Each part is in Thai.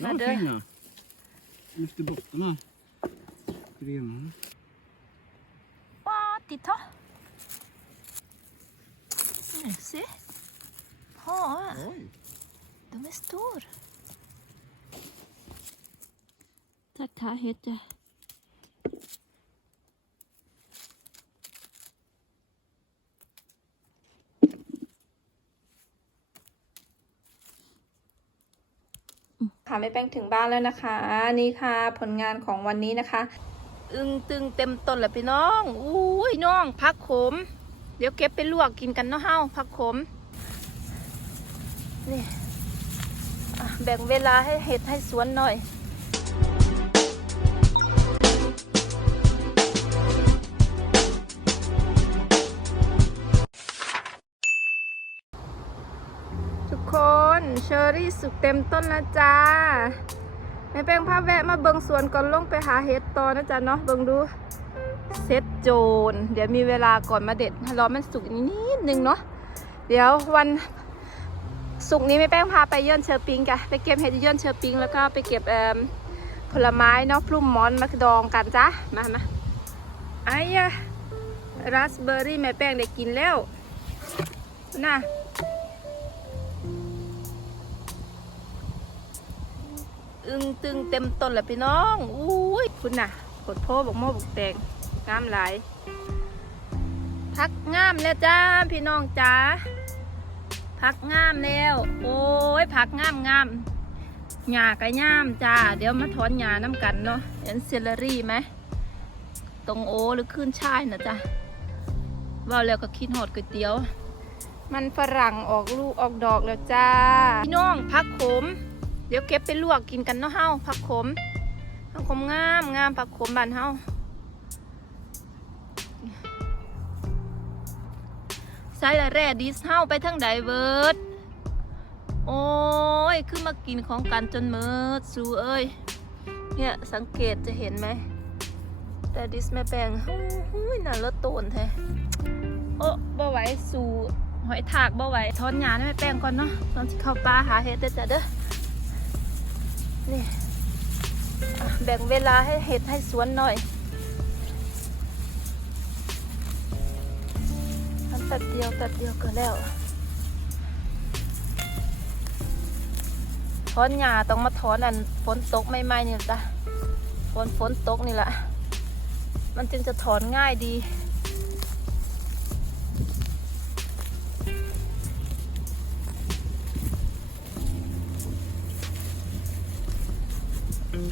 Ja, Ja, det- fina. Efter bottnarna. Grenarna. ป้าติดเถอะนี่สิพ่ออะ Oj. de är stor ทักขาเห็ดจ้ะ ค่ะแม่แป้งถึงบ้านแล้วนะคะ นี่ค่ะผลงานของวันนี้นะคะ อึงตึงเต็มต้นแล้วพี่น้องอุ้ยน้องพักขม เดี๋ยวเก็บไปลวกกินกันเนาะเฮาพักขมนี่แบ่งเวลาให้เห็ดให้สวนหน่อย ชอรี่สุกเต็มต้นแล้วจ้าแม่แป้งพาแวะมาเบิงสวนก่อนลงไปหาเห็ดต่อนะจ๊ะเนาะเบิงดูเซ็ตโจน เดี๋ยวมีเวลาก่อนมาเด็ดรอมันสุกนิดนึงเนาะเดี๋ยววันสุกนี้แม่แป้งพาไปเยื่อนเชอร์ปิงกันไปเก็บเห็ดเยื่อนเชอร์ปิง แล้วก็ไปเก็บผลไม้เนาะพลุ่มมอนมะดองกันจ้ะมามาไอ้ยะราสเบอร์รี่แม่แป้งได้กินแล้วน่ะ อึงตึงเต็มต้นแล้วพี่น้องอุ้ยคุณน่ะผลโพบอกโม่บอกแตงงามหลายพักงามแล้วจ้าพี่น้องจ้าพักงามแล้ว โอ้ยพักงามงามหญ้ากะงามจ้า เดี๋ยวมาถอนหญ้าน้ำกันเนาะเห็นเซลลรี่ไหมตรงโอหรือขึ้นช่ายนะจ้ะว่าแล้วก็คิดหอดก๋วยเตี๋ยว มันฝรั่งออกลูกออกดอกแล้วจ้า พี่น้องพักขม เดี๋ยวเก็บไปลวกกินกันเนาะเฮาผักขมผักขมงามงามผักขมบานเฮาใส่ละแร่ดิสเฮาไปทั้งไดเวิร์ดโอ้ยคือมากินของกันจนเมิดสูเอ้ยเนี่ยสังเกตจะเห็นไหม แต่ดิสแม่แปลงหูยน่าเลิศโตนแท้โอ้บ่ไหวสูหอยถากบ่ไหวทอนหยาให้แม่แปงก่อนเนาะตอนที่เข้าป่าหาเห็ดเด้อจ้ะเด้อ นี่แบ่งเวลาให้เห็ดให้สวนหน่อยทำแป๊บเดียวแป๊บเดียวก็แล้วถอนหญ้าต้องมาถอนอันฝนตกใหม่ๆนี่จ้ะฝนฝนตกนี่แหละมันจึงจะถอนง่ายดี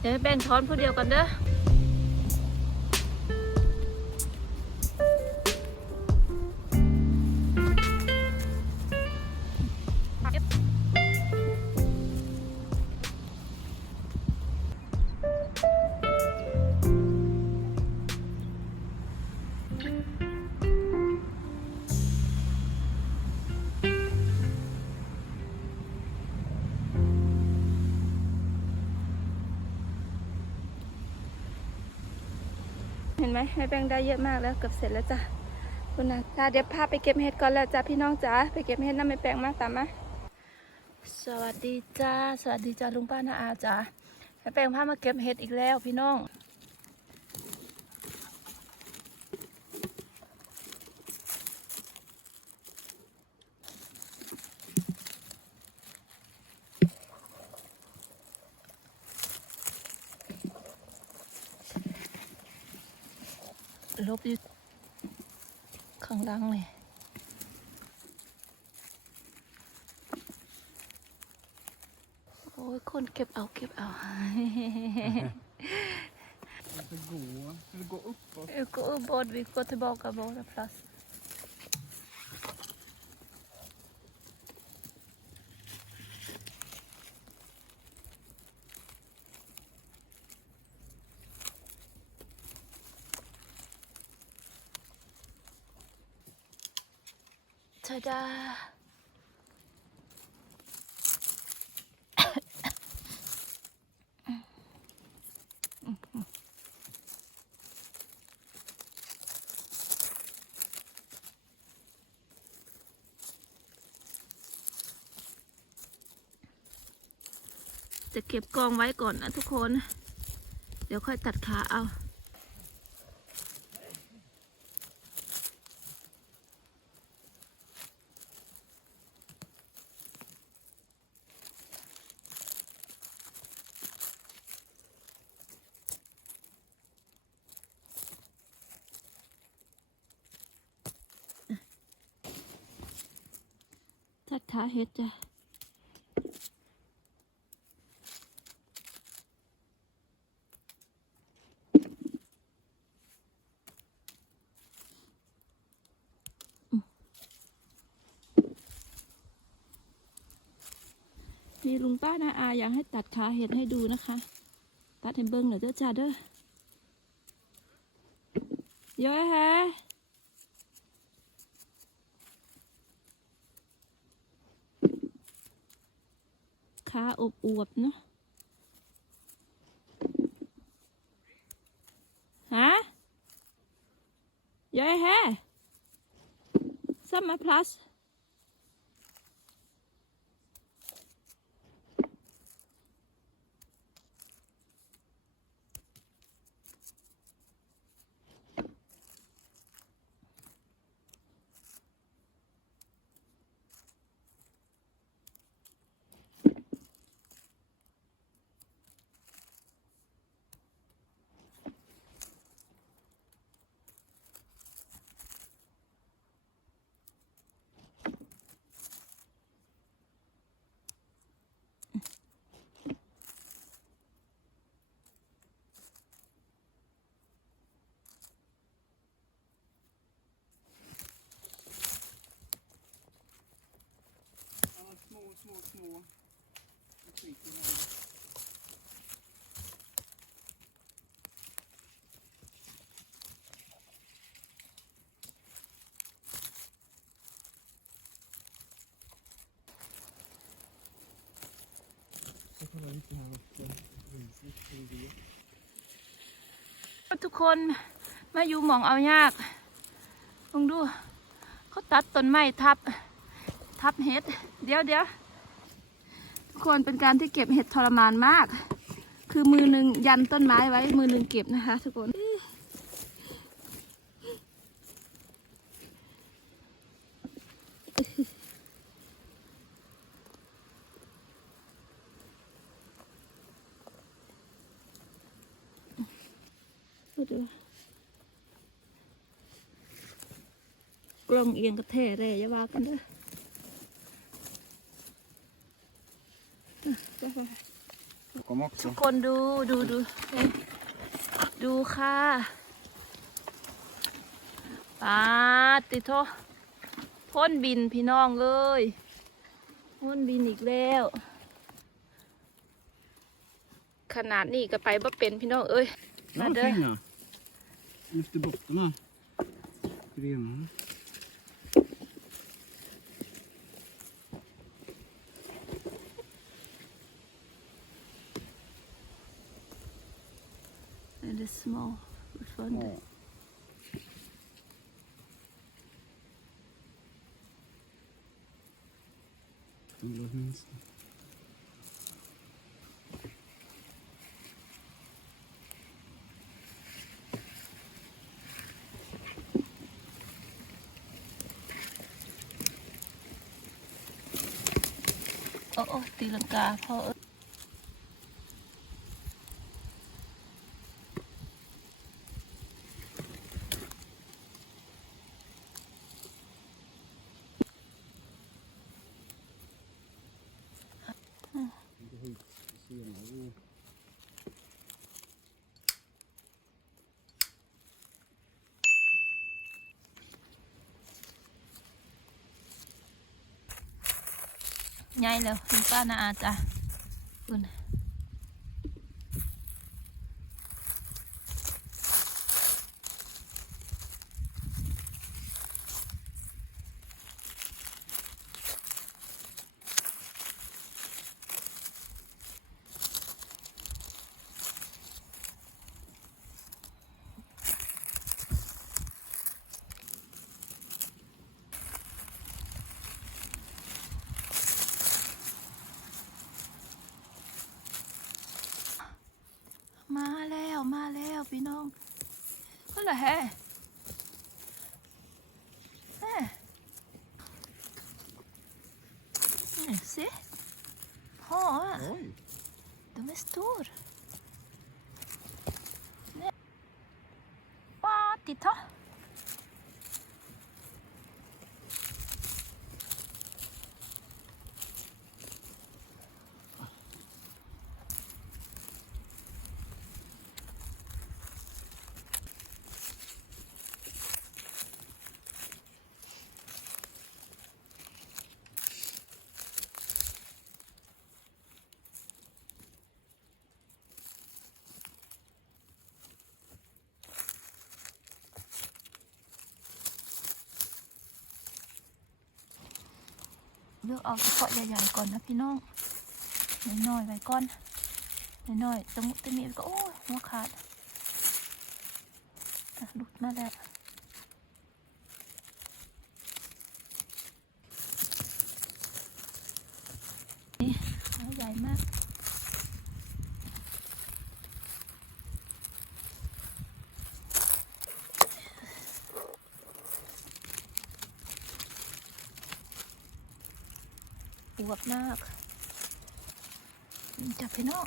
เดี๋ยวให้แบ่งช้อนผู้เดียวกันเด้อ ไหมให้แป้งได้เยอะมากแล้วเกือบเสร็จแล้วจ้ะคุณนะจ้าเดี๋ยวพาไปเก็บเห็ดก่อนแล้วจ้ะพี่น้องจ้าไปเก็บเห็ดน้ำไม่แป้งมากตามมาสวัสดีจ้า สวัสดีจ้าลุงป้านาอาจ้าแม่แป้งพามาเก็บเห็ดอีกแล้วพี่น้อง ลบอยู่ข้างล่างเลยโอ้ยคนเก็บเอาเก็บเอา Det går, det går uppåt. Det går uppåt, vi går tillbaka bara plats. Không bỏ lỡ จะเก็บกองไว้ก่อนนะทุกคน เดี๋ยวค่อยตัดขาเอา เฮ็ดจ้ะมีลุงป้านาอาอยากให้ตัดขาเห็ดให้ดูนะคะ ตัดให้เบิ้งหน่อยเด้อจ้าเด้อย้อยแฮะขาอบอ วบเนาะฮะย้อยแฮซัมมาพลัส små, små, små. Jag skiter i det. ทุกคนมาอยู่หมองเอายากลองดู เขาตัดต้นไม้ทับ ทับเห็ด เดี๋ยวเดี๋ยว คนเป็นการที่เก็บเห็ดทรมานมาก คือมือหนึ่งยันต้นไม้ไว้ มือหนึ่งเก็บนะคะ ทุกคนดูดูกล้องเอียงกระแทกเลยอยาว่ากันเด้ออะไป ๆ Kom ทุ också. กคนดูดูดูเฮ้ยดูค่ะปาติโทพ่นบินพี่น้องเอ้ยพ่นบินอีกแล้ว ขนาดนี้ก็ไปบ่เป็นพี่น้องเอ้ย Ja, det- fina. Efter bottnarna. Gröna. Är det små fortfarande? Ja. Stora minst. Åh, åh, ตีลังกา คือาวอู้ใหญ่แลยคุณป้านาอาจ้ะคุณ ก็ละแฮแฮนี่สิพ่ออะ Oj. De är stor. Nej. Wow, titta! ลือกเอาเฉพาะใหญ่ๆก่อนนะพี่น้องน้อยๆไว้ก่อนน้อยๆตะมุตะมิก็โอ้ยหัวขาดหลุดมาแล้วนี่หัวใหญ่มาก วบมาก จับพี่น้อง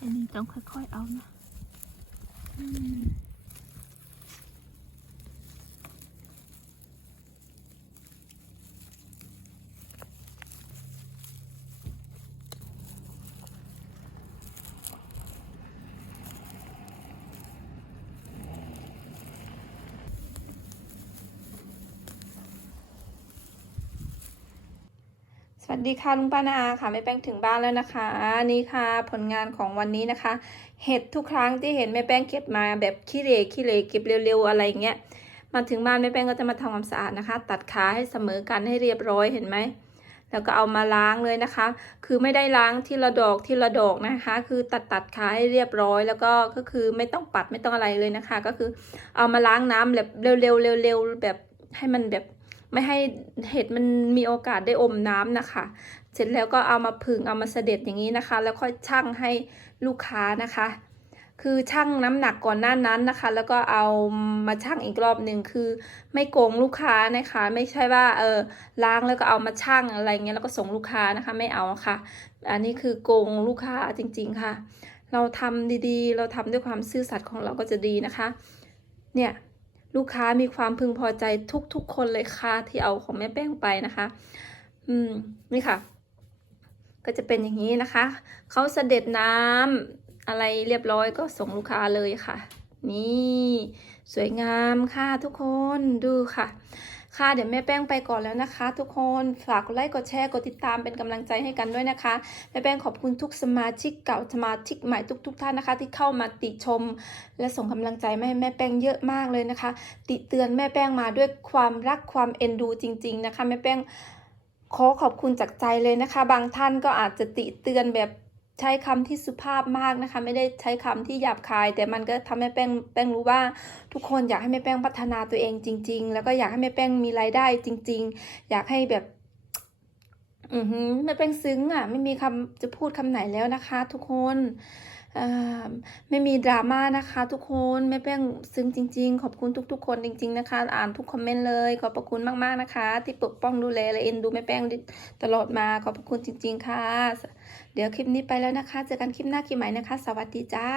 อันนี้ต้องค่อยๆเอานะ สดีค่ะลุงป้านาอาค่ะแม่แป้งถึงบ้านแล้วนะคะ นี่ค่ะผลงานของวันนี้นะคะ เห็ดทุกครั้งที่เห็นแม่แป้งเก็บมาแบบขี้เหร่ขี้เหร่เก็บเร็วๆอะไรอย่างเงี้ยมาถึงบ้านแม่แป้งก็จะมาทำความสะอาดนะคะ ตัดขาให้เสมอกันให้เรียบร้อยเห็นไหมแล้วก็เอามาล้างเลยนะคะ คือไม่ได้ล้างที่ละดอกที่ละดอกนะคะ คือตัดตัดขาให้เรียบร้อย แล้วก็ก็คือไม่ต้องปัดไม่ต้องอะไรเลยนะคะ ก็คือเอามาล้างน้ำแบบเร็วๆเร็วๆแบบให้มันแบบ ไม่ให้เห็ดมันมีโอกาสได้อมน้ำนะคะ เสร็จแล้วก็เอามาผึ่งเอามาเสด็จอย่างนี้นะคะ แล้วค่อยชั่งให้ลูกค้านะคะ คือชั่งน้ำหนักก่อนหน้านั้นนะคะ แล้วก็เอามาชั่งอีกรอบหนึ่งคือ ไม่โกงลูกค้านะคะ ไม่ใช่ว่าเออล้างแล้วก็เอามาชั่งอะไรเงี้ยแล้วก็ส่งลูกค้านะคะไม่เอาค่ะ อันนี้คือโกงลูกค้าจริง ๆค่ะ เราทำดีๆ เราทำด้วยความซื่อสัตย์ของเราก็จะดีนะคะ เนี่ย ลูกค้ามีความพึงพอใจทุกๆคนเลยค่ะที่เอาของแม่แป้งไปนะคะ อืมนี่ค่ะ ก็จะเป็นอย่างนี้นะคะเขาเสด็จน้ำอะไรเรียบร้อยก็ส่งลูกค้าเลยค่ะ นี่ สวยงามค่ะทุกคนดูค่ะ ค่ะ เดี๋ยวแม่แป้งไปก่อนแล้วนะคะ ทุกคนฝากกดไลค์กดแชร์กดติดตามเป็นกำลังใจให้กันด้วยนะคะ แม่แป้งขอบคุณทุกสมาชิกเก่าสมาชิกใหม่ทุก ๆท่านนะคะ ที่เข้ามาติชม และส่งกำลังใจมาให้แม่แป้งเยอะมากเลยนะคะ ติเตือนแม่แป้งมาด้วยความรักความเอ็นดูจริง ๆ นะคะ แม่แป้งขอขอบคุณจากใจเลยนะคะ บางท่านก็อาจจะติเตือนแบบ ใช้คำที่สุภาพมากนะคะ ไม่ได้ใช้คำที่หยาบคาย แต่มันก็ทำให้แป้งแป้งรู้ว่า ทุกคนอยากให้แม่แป้งพัฒนาตัวเองจริง ๆ แล้วก็อยากให้แม่แป้งมีรายได้จริง ๆ อยากให้แบบอือหือแม่แป้งซึ้งอะ ไม่มีคำจะพูดคำไหนแล้วนะคะ ทุกคนไม่มีดราม่านะคะ ทุกคนแม่แป้งซึ้งจริง ๆ ขอบคุณทุก ๆ คนจริง ๆ นะคะ อ่านทุกคอมเมนต์เลยขอบพระคุณมากๆนะคะ ที่ปกป้องดูแลและเอ็นดูแม่แป้งตลอดมาขอบพระคุณจริง ๆ ค่ะ เดี๋ยวคลิปนี้ไปแล้วนะคะ เจอกันคลิปหน้าคลิปใหม่นะคะ สวัสดีจ้า